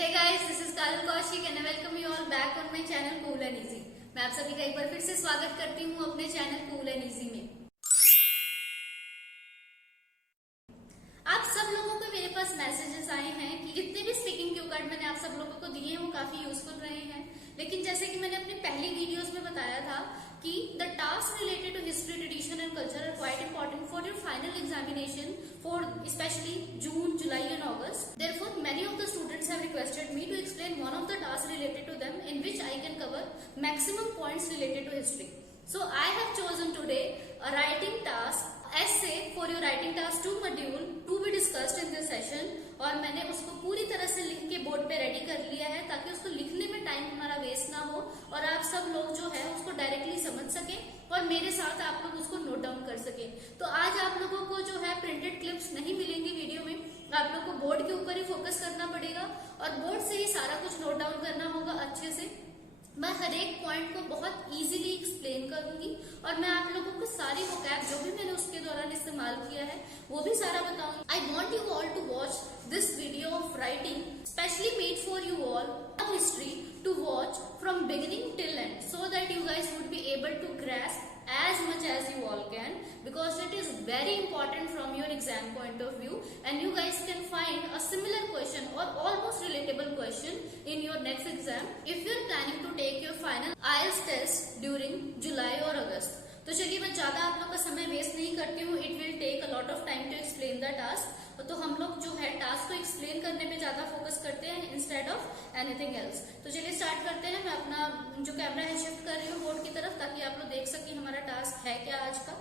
Hey guys, this is Kalal Kaushik and I welcome you all back on my channel Cool and Easy। मैं आप सभी का एक बार फिर से स्वागत करती हूँ अपने चैनल Cool and Easy में। आप सब लोगों को मेरे पास मैसेजेस आए हैं कि जितने भी स्पीकिंग क्यू कार्ड मैंने आप सब लोगों को दिए हैं वो काफी यूजफुल रहे हैं, लेकिन जैसे कि मैंने अपनी पहली वीडियोस में बताया था कि the task related to history, tradition and culture are quite important for your final examination for especially June, July and August. Therefore, many of the students have requested me to explain one of the tasks related to them in which I can cover maximum points related to history. So, I have chosen today a writing task, essay for your writing task 2 module to be discussed in this session. और मैंने उसको पूरी तरह से लिख के board पे ready कर लिया है ताकि उसको लिखने में टाइम हमारा वेस्ट ना हो और आप सब लोग जो है उसको डायरेक्टली समझ सके और मेरे साथ आप लोग उसको नोट डाउन कर सके। तो आज आप लोगों को जो है प्रिंटेड क्लिप्स नहीं मिलेंगी वीडियो में, आप लोग को बोर्ड के ऊपर ही फोकस करना पड़ेगा और बोर्ड से ही सारा कुछ नोट डाउन करना होगा अच्छे से। मैं हर एक पॉइंट को बहुत इजीली एक्सप्लेन करूंगी और मैं आप लोगों को सारी वोकैब जो भी मैंने उसके दौरान इस्तेमाल किया है वो भी सारा बताऊंगी। I want you all to watch this video of writing specially made for you all history to watch from beginning till end so that you guys would be able to grasp as much as you all can, because it is very important from your exam point of view and you guys can find a similar question or almost relatable question in your next exam if you are planning to take your final IELTS test during July or August। तो चलिए मैं ज्यादा आप लोग का समय waste नहीं करती हूँ, it will take a lot of time to explain the task. तो हम लोग जो है टास्क को एक्सप्लेन करने पे ज्यादा फोकस करते हैं इंस्टेड ऑफ एनीथिंग एल्स। तो चलिए स्टार्ट करते हैं। मैं अपना जो कैमरा है शिफ्ट कर रही हूँ बोर्ड की तरफ ताकि आप लोग देख सकें हमारा टास्क है क्या आज का।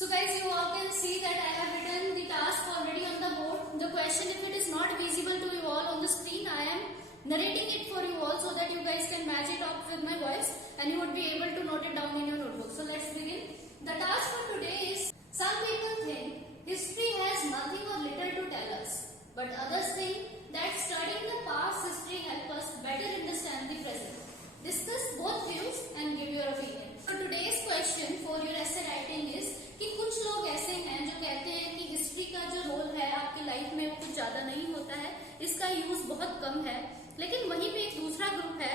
So guys, you all can see that I have written the task already on the board. The question, if it is not visible to you all on the screen, I am narrating it for you all so that you guys can match it up with my voice and you would be able to note it down in your notebook. So let's begin. The task for today is, some people think history has nothing or little to tell us, but others think that studying the past history helps us better understand the present. Discuss both views and give your opinion. So today's question for your essay writing is कि कुछ लोग ऐसे हैं जो कहते हैं कि history का जो रोल है आपकी लाइफ में वो कुछ ज्यादा नहीं होता है, इसका यूज बहुत कम है, लेकिन वहीं पे एक दूसरा ग्रुप है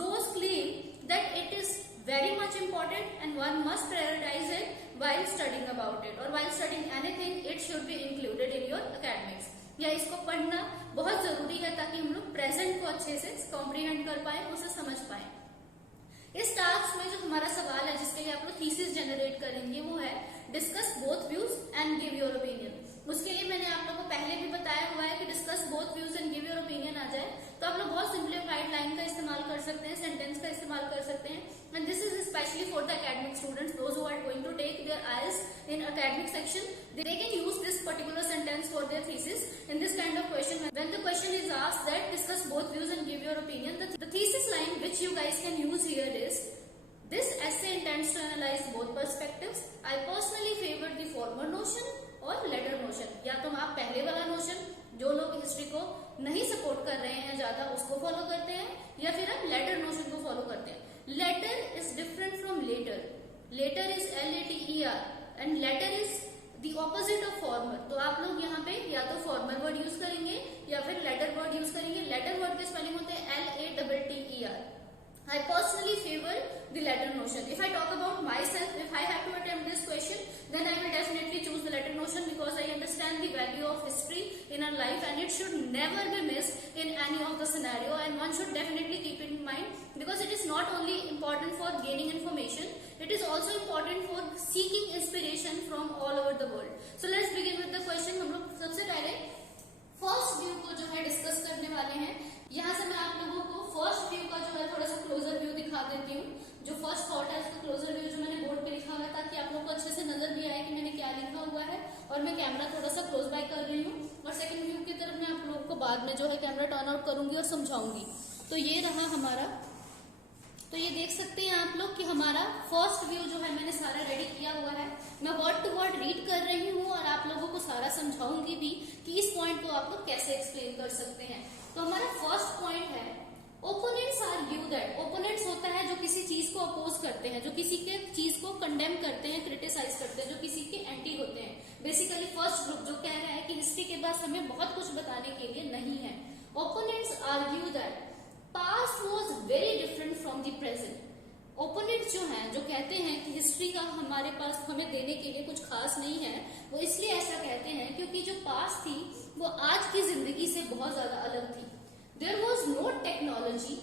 those claim that it is very much important and one must prioritize it while studying about it, or while studying anything it should be included in your academics। या इसको पढ़ना बहुत जरूरी है ताकि हम लोग प्रेजेंट को अच्छे से कॉम्प्रीहेंड कर पाए, उसे समझ पाए। इस टास्क में जो हमारा सवाल है जिसके लिए आप लोग थीसिस जनरेट करेंगे वो है discuss both views and give your opinion. उसके लिए मैंने आप लोगों को पहले भी बताया हुआ है कि discuss both views and give your opinion आ जाए तो आप लोग बहुत सिंप्लीफाइड लाइन का इस्तेमाल कर सकते हैं, सेंटेंस का इस्तेमाल कर सकते हैं। And this is specially for the academic students, those who are going to take their IELTS in academic section, they can use this particular sentence for their thesis in this kind of question. When the question is asked that discuss both views and give your opinion, the thesis line which you guys can use here is, this essay intends to analyze both perspectives. I personally favor the former notion और letter notion. या तो आप पहले वाला notion जो लोग history को नहीं सपोर्ट कर रहे हैं ज्यादा उसको फॉलो करते हैं, या फिर आप लेटर नोशन को फॉलो करते हैं। Later is different from latter. Later is LATER and latter is the opposite of former. तो आप लोग यहाँ पे या तो फॉर्मर वर्ड यूज करेंगे या फिर लेटर वर्ड यूज करेंगे। लेटर वर्ड के स्पेलिंग होते हैं LATTER। I personally favor the letter notion. If I talk about myself, if I have to attempt this question, then I will definitely choose the letter notion because I understand the value of history in our life and it should never be missed in any of the scenario, and one should definitely keep it in mind because it is not only important for gaining information, it is also important for seeking inspiration from all over the world. So let's begin with the question. हम लोग सबसे पहले first view को जो है discuss करने वाले हैं। यहाँ से मैं आप लोगों को फर्स्ट व्यू का जो है थोड़ा सा क्लोजर व्यू दिखा देती हूँ। जो फर्स्ट थॉट है उसका क्लोजर व्यू जो मैंने बोर्ड पे लिखा हुआ है ताकि आप लोग को अच्छे से नजर भी आए कि मैंने क्या लिखा हुआ है, और मैं कैमरा थोड़ा सा क्लोज बाय कर रही हूँ और सेकंड व्यू की तरफ मैं आप लोगों को बाद में जो है कैमरा टर्न आउट करूंगी और समझाऊंगी। तो ये रहा हमारा, तो ये देख सकते हैं आप लोग कि हमारा फर्स्ट व्यू जो है मैंने सारा रेडी किया हुआ है। मैं वर्ड टू वर्ड रीड कर रही हूँ और आप लोगों को सारा समझाऊंगी भी कि इस पॉइंट को आप लोग कैसे एक्सप्लेन कर सकते हैं। तो हमारा फर्स्ट पॉइंट है ओपोनेंट्स आर्ग्यू दैट। ओपोनेंट्स होता है जो किसी चीज को अपोज करते हैं, जो किसी के चीज को कंडेम करते हैं, क्रिटिसाइज करते हैं, जो किसी के एंटी होते हैं। बेसिकली फर्स्ट ग्रुप जो कह रहा है कि हिस्ट्री के पास हमें बहुत कुछ बताने के लिए नहीं है, argue that past was very different from the present. Opponent जो हैं, जो कहते हैं कि हिस्ट्री का हमारे पास हमें देने के लिए कुछ खास नहीं है, वो इसलिए ऐसा कहते हैं क्योंकि जो पास्ट थी वो आज की जिंदगी से बहुत ज्यादा अलग थी. There was no technology,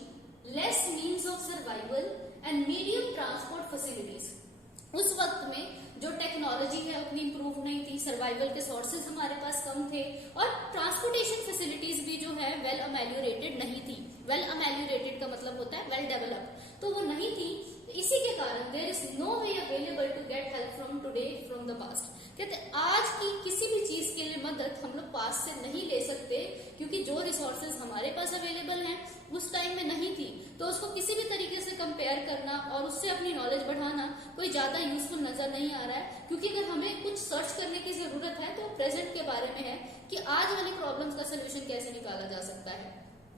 less means of survival and medium transport facilities. उस वक्त में जो टेक्नोलॉजी है उतनी इम्प्रूव नहीं थी, सर्वाइवल के सोर्सेज हमारे पास कम थे और ट्रांसपोर्टेशन फैसिलिटीज भी जो है वेल अमेल्यूरेटेड नहीं थी. वेल अमेल्यूरेटेड का मतलब होता है वेल डेवलप्ड, तो वो नहीं थी. इसी के कारण there is no way available to get help from today from the past. कहते आज की किसी भी चीज के लिए मदद हम लोग पास्ट से नहीं ले सकते क्योंकि जो रिसोर्सेज हमारे पास अवेलेबल हैं उस टाइम में नहीं थी. तो उसको किसी भी तरीके से कंपेयर करना और उससे अपनी नॉलेज बढ़ाना कोई ज्यादा यूजफुल नजर नहीं आ रहा है, क्योंकि अगर हमें कुछ सर्च करने की जरूरत है तो प्रेजेंट के बारे में है कि आज वाली प्रॉब्लम्स का सोल्यूशन कैसे निकाला जा सकता है.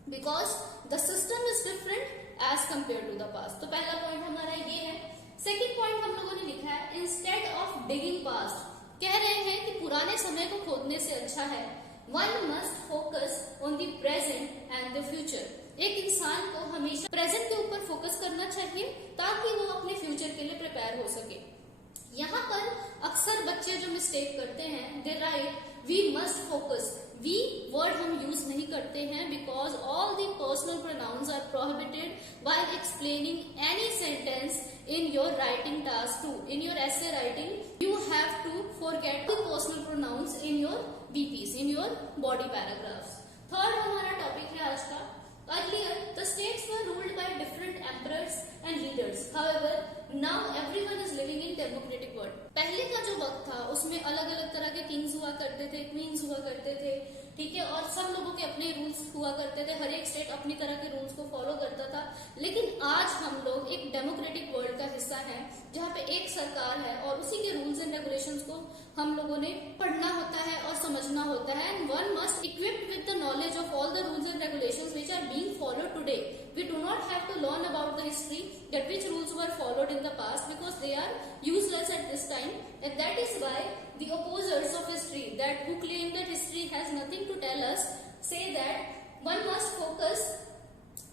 Because the system is different as compared to the past. तो पहला पॉइंट हमारा ये है. सेकेंड पॉइंट हम लोगों ने लिखा है इंस्टेड ऑफ डिगिंग पास्ट. कह रहे हैं कि पुराने समय को खोदने से अच्छा है one must focus on the present and the future. एक इंसान को हमेशा प्रेजेंट के ऊपर फोकस करना चाहिए ताकि वो अपने फ्यूचर के लिए प्रिपेयर हो सके. यहाँ पर अक्सर बच्चे जो मिस्टेक करते हैं, they write we must focus. We word हम यूज नहीं करते हैं because all the personal pronouns are prohibited while explaining any sentence in your writing task too. In your essay writing, you have to forget the personal pronouns in your BPs, in your body paragraphs. Third हमारा topic है आज का. Earlier, the states were ruled by different emperors and leaders. However, now everyone is living in democratic world. पहले का जो वक्त था उसमें अलग अलग तरह के किंग्स हुआ करते थे, क्वींस हुआ करते थे, ठीक है, और सब लोगों के अपने रूल्स हुआ करते थे. हर एक स्टेट अपनी तरह के रूल्स को फॉलो करता था. लेकिन आज हम लोग एक डेमोक्रेटिक वर्ल्ड का हिस्सा है जहाँ पे एक सरकार है और उसी के रूल्स एंड रेगुलेशंस को हम लोगों ने पढ़ना होता है और समझना होता है. And one must equipped with the knowledge of all the rules and regulations which are being followed today. We do not have to learn about the history that which rules were followed in the past because they are useless at this time, and that is why the opposers of history, that who claim that history has nothing to tell us, say that one must focus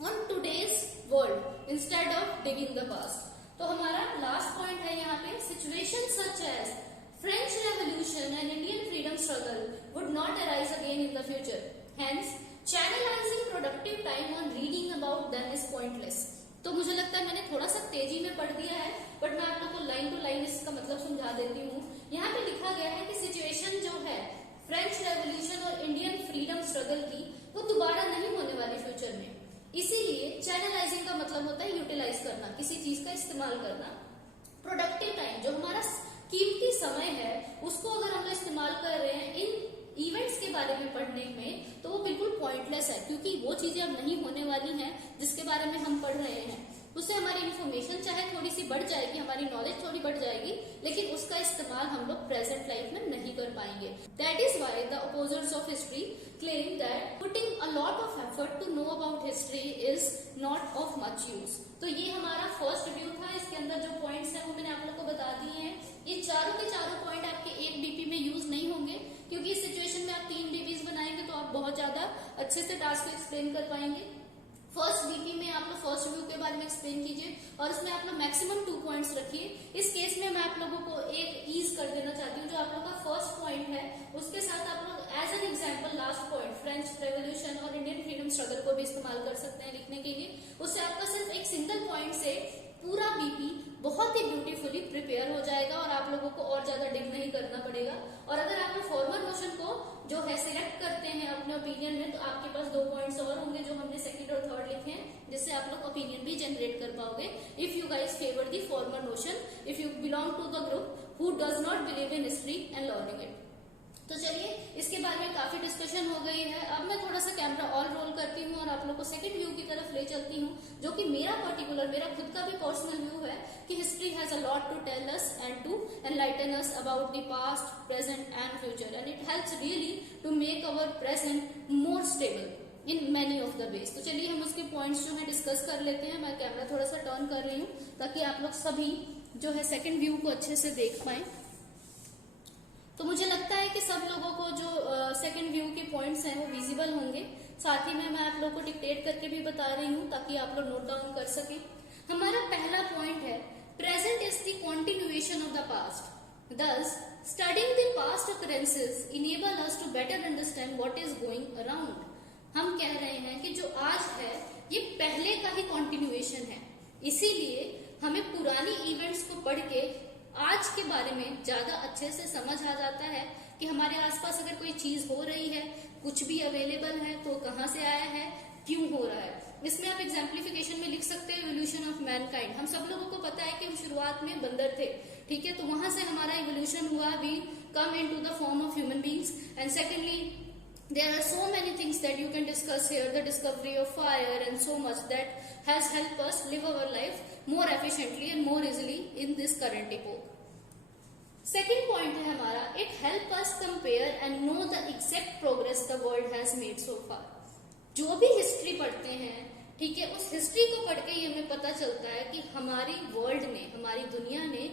on today's world instead of digging the past. तो हमारा last point है यहाँ पे situation such as French Revolution and Indian freedom struggle would not arise again in the future. Hence, channelizing productive time on reading about them is pointless. तो मुझे लगता है मैंने थोड़ा सा तेजी में पढ़ दिया है, बट मैं आप लोग को लाइन टू लाइन इसका मतलब समझा देती हूँ. यहाँ पे लिखा गया है कि सिचुएशन जो है फ्रेंच रेवोल्यूशन और इंडियन फ्रीडम स्ट्रगल की वो दोबारा नहीं होने वाली फ्यूचर में. इसीलिए चैनलाइजिंग का मतलब होता है यूटिलाइज करना, किसी चीज का इस्तेमाल करना. प्रोडक्टिव टाइम जो हमारा कीमती समय है उसको अगर हम लोग इस्तेमाल कर रहे हैं इन इवेंट्स के बारे में पढ़ने में तो वो बिल्कुल पॉइंटलेस है, क्योंकि वो चीजें अब नहीं होने वाली हैं जिसके बारे में हम पढ़ रहे हैं. उससे हमारी इन्फॉर्मेशन चाहे थोड़ी सी बढ़ जाएगी, हमारी नॉलेज थोड़ी बढ़ जाएगी, लेकिन उसका इस्तेमाल हम लोग प्रेजेंट लाइफ में नहीं कर पाएंगे. That is why the opposers of history claim that putting a lot of effort to know about history is not of much use. तो ये हमारा फर्स्ट रिव्यू था. इसके अंदर जो पॉइंट्स हैं वो मैंने आप लोग को बता दिए हैं. ये चारों के चारों पॉइंट आपके एक बीपी में यूज नहीं होंगे, क्योंकि इस सिचुएशन में आप 3 बीपीज बनाएंगे तो आप बहुत ज्यादा अच्छे से टास्क को एक्सप्लेन कर पाएंगे. फर्स्ट बीपी में आप लोग फर्स्ट रिव्यू के बारे में एक्सप्लेन कीजिए और उसमें आप लोग मैक्सिमम 2 पॉइंट्स रखिए. इस केस में मैं आप लोगों को एक ईज कर देना चाहती हूँ. जो आप लोग का फर्स्ट पॉइंट है उसके साथ आप लोग as an example last point French revolution और इंडियन फ्रीडम स्ट्रगल को भी इस्तेमाल कर सकते हैं लिखने के लिए. उससे आपका सिर्फ एक सिंगल पॉइंट से पूरा बीपी बहुत ही ब्यूटीफुली प्रिपेयर हो जाएगा और आप लोगों को और ज्यादा डिग नहीं करना पड़ेगा. और अगर आप फॉर्मल नोशन को जो है सिलेक्ट करते हैं अपने ओपिनियन में तो आपके पास 2 पॉइंट्स और होंगे जो हमने सेकंड और थर्ड लिखे हैं, जिससे आप लोग ओपिनियन भी जनरेट कर पाओगे. If you guys favour the formal notion, if you belong to the group who does not believe in history and learning it. तो चलिए इसके बारे में काफी डिस्कशन हो गई है. अब मैं थोड़ा सा कैमरा और रोल करती हूँ और आप लोग को सेकंड व्यू की तरफ ले चलती हूँ, जो कि मेरा पर्टिकुलर मेरा खुद का भी पर्सनल व्यू है कि history has a lot to tell us and to enlighten us about the past, present and future, and it helps really to make our present more stable in many of the ways. तो चलिए हम उसके points जो है discuss कर लेते हैं. मैं कैमरा थोड़ा सा टर्न कर रही हूँ ताकि आप लोग सभी जो है सेकंड व्यू को अच्छे से देख पाए. तो मुझे लगता है कि सब लोगों को जो सेकंड व्यू के पॉइंट्स हैं वो विजिबल होंगे. साथ ही में मैं आप लोग को डिक्टेट करके भी बता रही हूँ ताकि आप लोग नोट डाउन कर सके। हमारा पहला पॉइंट है present is the continuation of the past, thus studying the past occurrences enable us to better understand what is going around। हम कह रहे हैं कि जो आज है ये पहले का ही कंटिन्यूएशन है, इसीलिए हमें पुरानी इवेंट्स को पढ़ के आज के बारे में ज्यादा अच्छे से समझ आ जाता है कि हमारे आसपास अगर कोई चीज हो रही है, कुछ भी अवेलेबल है तो कहाँ से आया है, क्यों हो रहा है। इसमें आप एग्जाम्प्लिफिकेशन में लिख सकते हैं इवोल्यूशन ऑफ मैनकाइंड। हम सब लोगों को पता है कि हम शुरुआत में बंदर थे, ठीक है, तो वहां से हमारा इवोल्यूशन हुआ, we come into the form of human beings. And secondly there are so many things that you can discuss here, the discovery of fire and so much that has helped us live our life more efficiently and more easily in this current epoch। Second point है हमारा it help us compare and know the exact progress the world has made so far। जो भी history पढ़ते हैं, ठीक है, उस history को पढ़ के ये हमें पता चलता है कि हमारी वर्ल्ड ने, हमारी दुनिया ने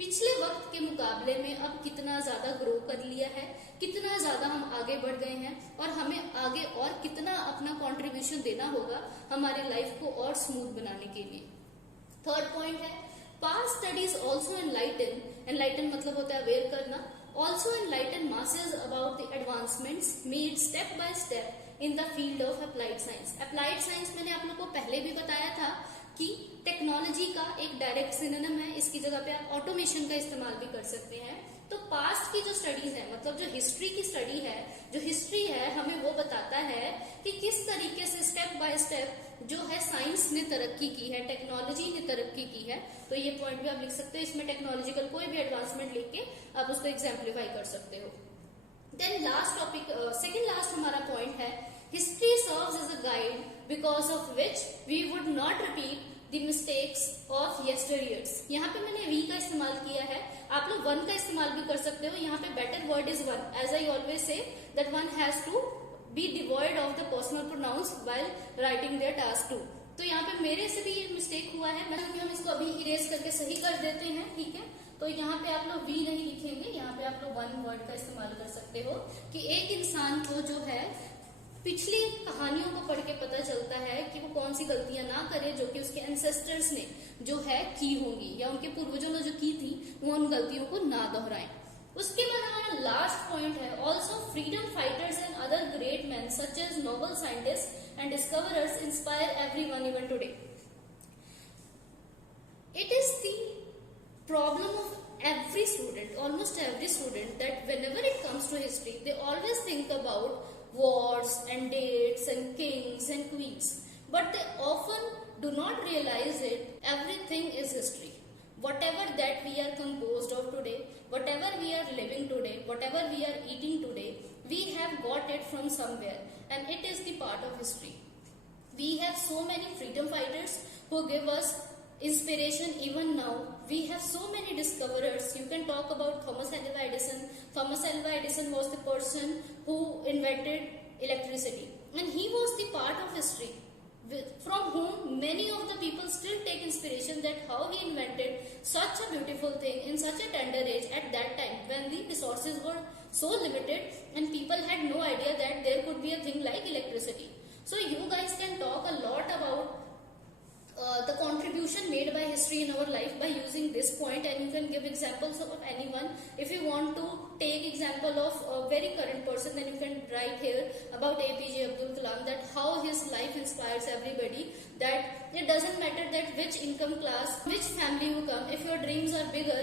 पिछले वक्त के मुकाबले में अब कितना ज्यादा ग्रो कर लिया है, कितना ज्यादा हम आगे बढ़ गए हैं और हमें आगे और कितना अपना कंट्रीब्यूशन देना होगा हमारे लाइफ को और स्मूथ बनाने के लिए। थर्ड पॉइंट है पास्ट स्टडीज ऑल्सो एनलाइटन मतलब होता है अवेयर करना, also enlighten masses about the advancements made step by step in the field of applied science. Applied science मैंने आप लोग को पहले भी बताया था कि टेक्नोलॉजी का एक डायरेक्ट सिनोनिम है, इसकी जगह पे आप ऑटोमेशन का इस्तेमाल भी कर सकते हैं। तो पास्ट की जो स्टडीज है, मतलब जो हिस्ट्री की स्टडी है, जो हिस्ट्री है हमें वो बताता है कि किस तरीके से स्टेप बाय स्टेप जो है साइंस ने तरक्की की है, टेक्नोलॉजी ने तरक्की की है। तो ये पॉइंट भी आप लिख सकते हो, इसमें टेक्नोलॉजिकल कोई भी एडवांसमेंट लिख के आप उसको एग्जाम्पलीफाई कर सकते हो। Then last topic, second last हमारा पॉइंट है history serves as a guide because of which we would not repeat the mistakes of yesteryears. यहाँ पे मैंने वी का इस्तेमाल किया है, आप लोग वन का इस्तेमाल भी कर सकते हो। यहाँ पे better word is one, as I always say that one has to be devoid of the personal pronouns while writing their task too. तो यहाँ पे मेरे से भी ये मिस्टेक हुआ है, हम इसको अभी इरेज करके सही कर देते हैं, ठीक है। तो यहाँ पे आप लोग वी नहीं लिखेंगे, यहाँ पे आप लोग वन वर्ड का इस्तेमाल कर सकते हो कि एक इंसान को जो है पिछली कहानियों को पढ़ के पता चलता है कि वो कौन सी गलतियां ना करे जो कि उसके एंसेस्टर्स ने जो है की होंगी या उनके पूर्वजों ने जो की थी वो उन गलतियों को ना दोहराएं। उसके बाद हमारा लास्ट पॉइंट है also freedom fighters and other great man such as Nobel scientist and discoverers inspire everyone even today. It is the problem of every student, almost every student, that whenever it comes to history, they always think about wars and dates and kings and queens, but they often do not realize it. Everything is history. Whatever that we are composed of today, whatever we are living today, whatever we are eating today, we have got it from somewhere and it is the part of history. We have so many freedom fighters who give us inspiration even now. We have so many discoverers. You can talk about Thomas Alva Edison. Thomas Alva Edison was the person who invented electricity and he was the part of history from whom many of the people still take inspiration that how he invented such a beautiful thing in such a tender age at that time when the resources were so limited and people had no idea that there could be a thing like electricity. So you guys can talk a lot about the contribution made by history in our life by using this point, and you can give examples of anyone. If you want to take example of a very current person, then you can write here about APJ Abdul Kalam, that how his life inspires everybody, that it doesn't matter that which income class, which family you come, if your dreams are bigger,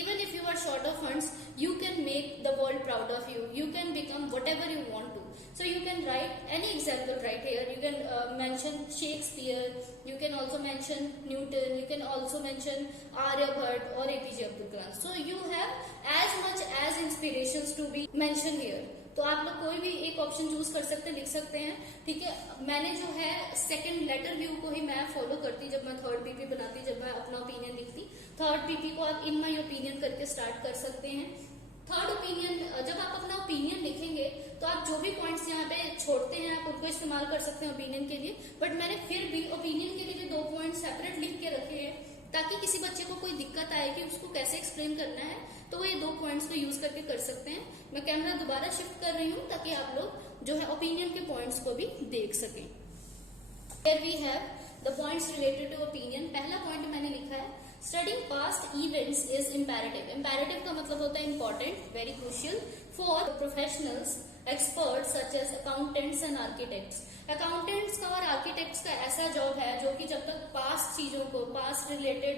even if you are short of funds, you can make the world proud of you. You can become whatever you want to. So you can write any example right here. You can mention Shakespeare, you can also mention Newton, you can also mention Aryabhat or APJ Abdul Kalam. So you have as much as inspirations to be mentioned here. तो आप लोग कोई भी एक option choose कर सकते हैं, लिख सकते हैं, ठीक है। मैंने जो है सेकंड लेटर व्यू को ही मैं फॉलो करती जब मैं थर्ड पीपी बनाती, जब मैं अपना ओपिनियन लिखती। थर्ड पीपी को आप इन माई ओपिनियन करके स्टार्ट कर सकते हैं। थर्ड ओपिनियन, जब आप अपना ओपिनियन लिखेंगे तो आप जो भी पॉइंट्स यहाँ पे छोड़ते हैं आप उनको इस्तेमाल कर सकते हैं ओपिनियन के लिए। बट मैंने फिर भी ओपिनियन के लिए भी 2 पॉइंट सेपरेट लिख के रखे हैं ताकि किसी बच्चे को कोई दिक्कत आए कि उसको कैसे एक्सप्लेन करना है, तो वो ये 2 पॉइंट्स को यूज करके कर सकते हैं। मैं कैमरा दोबारा शिफ्ट कर रही हूँ ताकि आप लोग जो है ओपिनियन के पॉइंट्स को भी देख सकें। Here we have the points related to opinion. पहला पॉइंट मैंने लिखा है studying past events is imperative. Imperative का मतलब होता है important, very crucial for professionals, experts such as accountants and architects. Accountants का और architects का ऐसा जॉब है जो कि जब तक past चीजों को, past related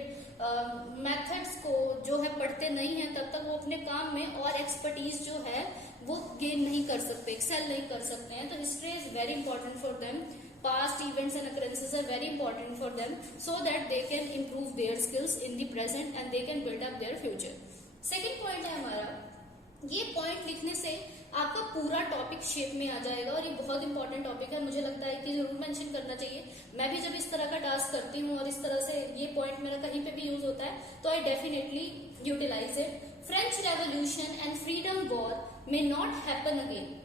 methods को जो है पढ़ते नहीं है तब तक वो अपने काम में और expertise जो है वो गेन नहीं कर सकते, excel नहीं कर सकते हैं। तो history is very important for them. Past events and occurrences are very important for them so that they can improve their skills in the present and they can build up their future. Second point है हमारा, ये point लिखने से आपका पूरा topic shape में आ जाएगा और ये बहुत इंपॉर्टेंट टॉपिक है, मुझे लगता है कि जरूर मेंशन करना चाहिए। मैं भी जब इस तरह का टास्क करती हूँ और इस तरह से ये पॉइंट मेरा कहीं पे भी यूज होता है तो I definitely utilize it. French revolution and freedom war may not happen again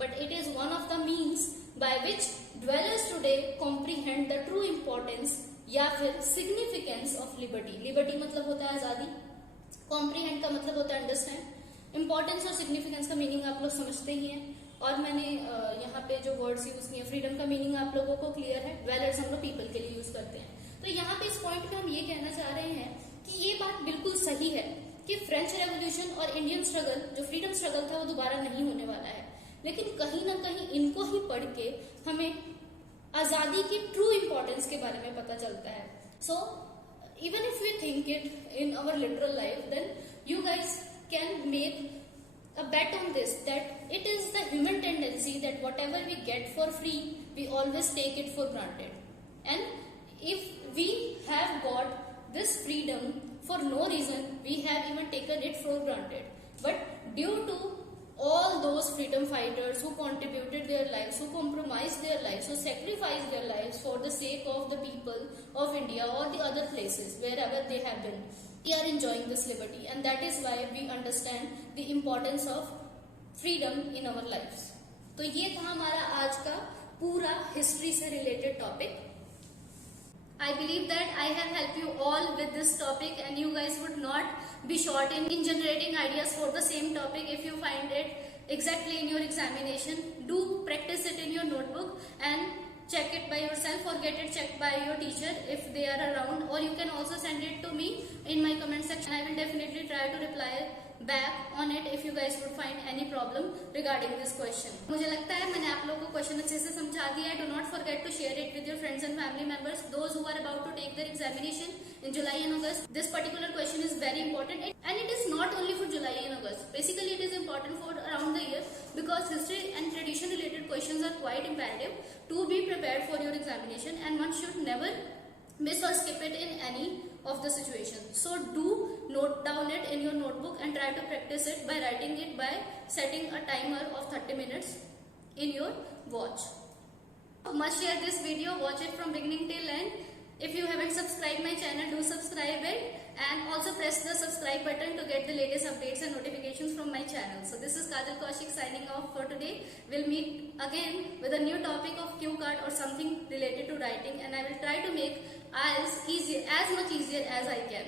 but it is one of the means by which dwellers today comprehend the true importance या फिर significance of liberty. Liberty मतलब होता है आजादी, comprehend का मतलब होता है understand, importance और significance का मीनिंग आप लोग समझते ही हैं और मैंने यहाँ पे जो वर्ड्स यूज किए, फ्रीडम का मीनिंग आप लोगों को क्लियर है, dwellers हम लोग पीपल के लिए यूज करते हैं। तो यहाँ पे इस पॉइंट पे हम ये कहना चाह रहे हैं कि ये बात बिल्कुल सही है कि फ्रेंच रेवोल्यूशन और इंडियन स्ट्रगल, जो फ्रीडम स्ट्रगल था, वो दोबारा नहीं होने वाला है, लेकिन कहीं ना कहीं इनको ही पढ़ के हमें आजादी की ट्रू इंपॉर्टेंस के बारे में पता चलता है। So even if we think it in our literal life then you guys can make a bet on this that it is the human tendency that whatever we get for free we always take it for granted and if we have got this freedom for no reason we have even taken it for granted but due to all those freedom fighters who contributed their lives, who compromised their lives, who sacrificed their lives for the sake of the people of India or the other places wherever they have been, we are enjoying this liberty and that is why we understand the importance of freedom in our lives. तो ये था हमारा आज का पूरा history से related topic. I believe that I have helped you all with this topic and you guys would not be short in generating ideas for the same topic if you find it exactly in your examination. Do practice it in your notebook and check it by yourself or get it checked by your teacher if they are around, or you can also send it to me in my comment section. I will definitely try to reply back on it if you guys would find any problem regarding this question. मुझे लगता है मैंने आप लोगों को question अच्छे से समझा दिया है। Do not forget to share it with your friends and family members, those who are about to take their examination in July and August. This particular question is very important and it is not only for July and August. Basically it is important for around the year because history and tradition related questions are quite imperative to be prepared for your examination and one should never miss or skip it in any of the situation. So do note down it in your notebook and try to practice it by writing it, by setting a timer of 30 minutes in your watch. Must share this video, watch it from beginning till end. If you haven't subscribed my channel, do subscribe it and also press the subscribe button to get the latest updates and notifications from my channel. So this is Kajal Kaushik signing off for today. We'll meet again with a new topic of cue card or something related to writing and I will try to make IELTS easy, as much easier as I can.